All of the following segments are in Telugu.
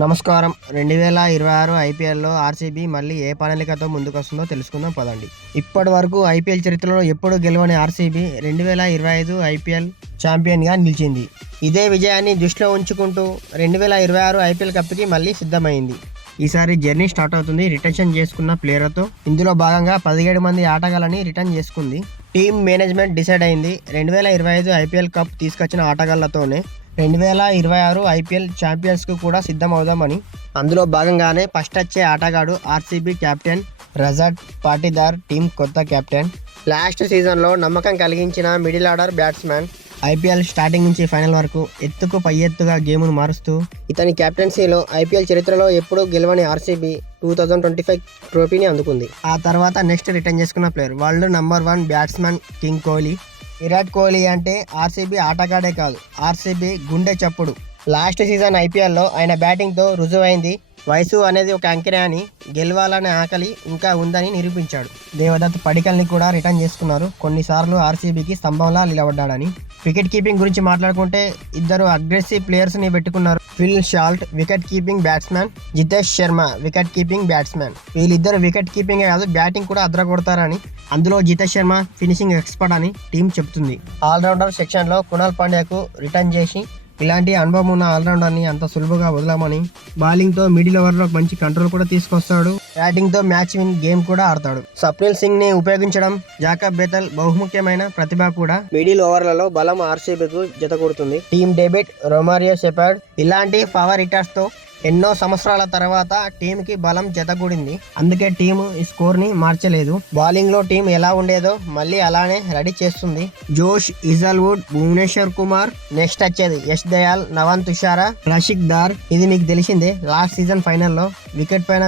నమస్కారం. 2026 ఐపీఎల్‌లో ఆర్సీబీ మళ్ళీ ఏ ప్రణాళికతో ముందుకొస్తుందో తెలుసుకుందాం పదండి. ఇప్పటివరకు ఐపీఎల్ చరిత్రలో ఎప్పుడూ గెలవని ఆర్సీబీ 2025 ఐపీఎల్ ఛాంపియన్‌గా నిలిచింది. ఇదే విజయాన్ని దృష్టిలో ఉంచుకుంటూ 2026 ఐపీఎల్ కప్‌కి మళ్ళీ సిద్ధమైంది. ఈసారి జర్నీ స్టార్ట్ అవుతుంది రిటెన్షన్ చేసుకున్న ప్లేయర్లతో. ఇందులో భాగంగా 17 మంది ఆటగాళ్లని రిటర్న్ చేసుకుంది. టీమ్ మేనేజ్మెంట్ డిసైడ్ అయింది 2025 ఐపీఎల్ కప్ తీసుకొచ్చిన ఆటగాళ్లతోనే 2026 ఐపీఎల్ ఛాంపియన్స్కు కూడా సిద్ధమవుదామని. అందులో భాగంగానే ఫస్ట్ వచ్చే ఆటగాడు ఆర్సీబీ కెప్టెన్ రజాట్ పాటీదార్, టీం కొత్త కెప్టెన్. లాస్ట్ సీజన్లో నమ్మకం కలిగించిన middle order batsmen. IPL starting నుంచి ఫైనల్ వరకు ఎత్తుకు పై ఎత్తుగా గేమ్ను మారుస్తూ ఇతని కెప్టెన్సీలో ఐపీఎల్ చరిత్రలో ఎప్పుడూ గెలవని ఆర్సీబీ 2025 ట్రోఫీని అందుకుంది. ఆ తర్వాత నెక్స్ట్ రిటర్న్ చేసుకున్న player world number 1 batsmen king Kohli. Virat Kohli అంటే ఆర్సీబీ ఆటగాడే కాదు, ఆర్సీబీ గుండె చప్పుడు. లాస్ట్ సీజన్ ఐపీఎల్లో ఆయన బ్యాటింగ్తో రుజువైంది వయసు అనేది ఒక అంకెనే అని, గెలవాలనే ఆకలి ఇంకా ఉందని నిరూపించాడు. దేవదత్ పడికల్ని కూడా రిటర్న్ చేసుకున్నారు. కొన్నిసార్లు ఆర్సీబీకి స్తంభంలా నిలబడ్డాడని. వికెట్ కీపింగ్ గురించి మాట్లాడుకుంటే ఇద్దరు అగ్రెసివ్ ప్లేయర్స్ని పెట్టుకున్నారు. Fill Salt wicket keeping batsmen, Jitesh Sharma wicket keeping batsmen. వీళ్ళిద్దరు వికెట్ కీపింగే కాదు బ్యాటింగ్ కూడా అదరగొడతారని, అందులో జితేష్ శర్మ ఫినిషింగ్ ఎక్స్పర్ట్ అని టీం చెబుతుంది. ఆల్రౌండర్ సెక్షన్లో కునాల్ పాండ్యాకు రిటర్న్ చేసి ఇలాంటి అనుభవం ఉన్న ఆల్రౌండర్ని అంత సులువుగా వదలమని. బౌలింగ్తో మిడిల్ ఓవర్లో మంచి కంట్రోల్ కూడా తీసుకొస్తాడు. బ్యాటింగ్తో మ్యాచ్ విన్ గేమ్ కూడా ఆడతాడు. స్వప్నిల్ సింగ్ని ఉపయోగించడం, జాకబ్ బెథెల్ బహుముఖ్యమైన ప్రతిభ కూడా. మిడిల్ ఓవర్లలో బలం ఆర్సీబీకు జతకూడుతుంది. టీమ్ డెబిట్ రొమారియో షెపర్డ్ ఇలాంటి పవర్ హిట్టర్స్తో ఎన్నో సంవత్సరాల తర్వాత టీంకి బలం జతగూడింది. అందుకే టీం ఈ స్కోర్ని మార్చలేదు. బౌలింగ్లో టీం ఎలా ఉండేదో మళ్ళీ అలానే రెడీ చేస్తుంది. జోష్ ఇజల్వుడ్, భువనేశ్వర్ కుమార్, నెక్స్ట్ వచ్చేది యష్ దయాల్, నవన్ తుషారా, రషిక్ దార్. ఇది మీకు తెలిసిందే. లాస్ట్ సీజన్ ఫైనల్లో వికెట్ పైన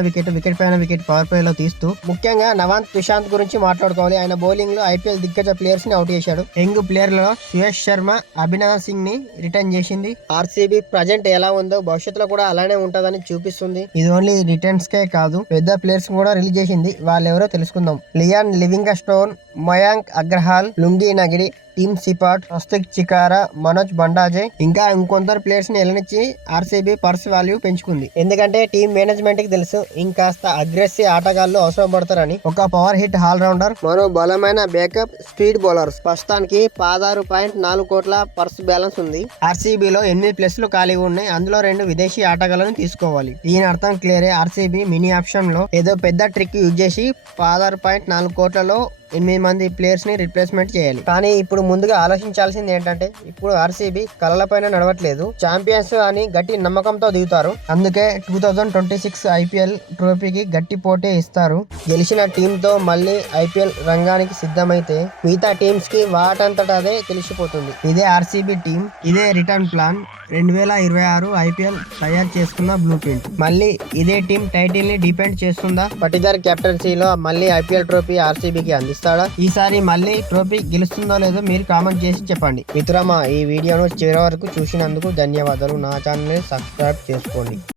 వికెట్ పవర్ ప్లేలో తీస్తూ ముఖ్యంగా నవాన్ తుషాంత్ గురించి మాట్లాడుకోవాలి. ఆయన బౌలింగ్ లో ఐపీఎల్ దిగ్గజ ప్లేయర్స్ ని అవుట్ చేశాడు. యంగ్ ప్లేయర్లలో సుయేష్ శర్మ, అభినవ్ సింగ్ ని రిటర్న్ చేసింది. ఆర్సీబీ ప్రజెంట్ ఎలా ఉందో భవిష్యత్తులో కూడా అలానే ఉంటదని చూపిస్తుంది. ఇది ఓన్లీ రిటర్న్స్ కే కాదు, పెద్ద ప్లేయర్స్ కూడా రిలీజ్ చేసింది. వాళ్ళెవరో తెలుసుకుందాం. Liam Livingstone, Mayank Agarwal, Lungi Ngidi, Tim Seifert, Swastik Chikara, Manoj Bhandage ఇంకా ఇంకొందరు ప్లేయర్స్ ని ఎలనిచ్చి ఆర్సీబీ పర్స్ వాల్యూ పెంచుకుంది. ఎందుకంటే టీమ్ మేనేజ్మెంట్ కి తెలుసు ఇంకాస్త అగ్రెసివ్ ఆటగాళ్లు అవసరం పడతారని. ఒక పవర్ హిట్ ఆల్రౌండర్, మరో బలమైన బ్యాకప్ స్పీడ్ బౌలర్స్. ప్రస్తుతానికి 16.4 కోట్ల పర్స్ బ్యాలెన్స్ ఉంది. ఆర్సీబీలో 8 ప్లేస్లు ఖాళీగా ఉన్నాయి. అందులో 2 విదేశీ ఆటగాళ్లను తీసుకోవాలి. దీని అర్థం క్లియరే, ఆర్సీబీ మినీ ఆప్షన్ లో ఏదో పెద్ద ట్రిక్ యూజ్ చేసి 16.4 కోట్లలో 8 మంది ప్లేయర్స్ ని రిప్లేస్మెంట్ చేయాలి. కానీ ఇప్పుడు ముందుగా ఆలోచించాల్సింది ఏంటంటే, ఇప్పుడు ఆర్సీబీ కలలపైన నడవట్లేదు, ఛాంపియన్స్ అని గట్టి నమ్మకంతో దిగుతారు. అందుకే 2026 ఐపీఎల్ ట్రోఫీకి గట్టి పోటీ ఇస్తారు. గెలిచిన టీంతో మళ్ళీ ఐపీఎల్ రంగానికి సిద్ధమైతే మిగతా టీమ్స్ కి వాటంతట అదే తెలిసిపోతుంది. ఇదే ఆర్సీబీ టీం, ఇదే రిటర్న్ ప్లాన్. 2026 ఐపీఎల్ తయారు చేసుకున్న బ్లూ ప్రింట్. మళ్ళీ ఇదే టీం టైటిల్ ని డిపెండ్ చేస్తుందా? పటిదార్ కెప్టెన్సీలో మళ్ళీ ఐపీఎల్ ట్రోఫీ ఆర్సీబీకి అందిస్తాడా? ఈసారి మళ్ళీ ట్రోఫీ గెలుస్తుందో లేదో మీరు కామెంట్ చేసి చెప్పండి. మిత్రమా, ఈ వీడియోను చివరి వరకు చూసినందుకు ధన్యవాదాలు. నా ఛానల్ ని సబ్స్క్రైబ్ చేసుకోండి.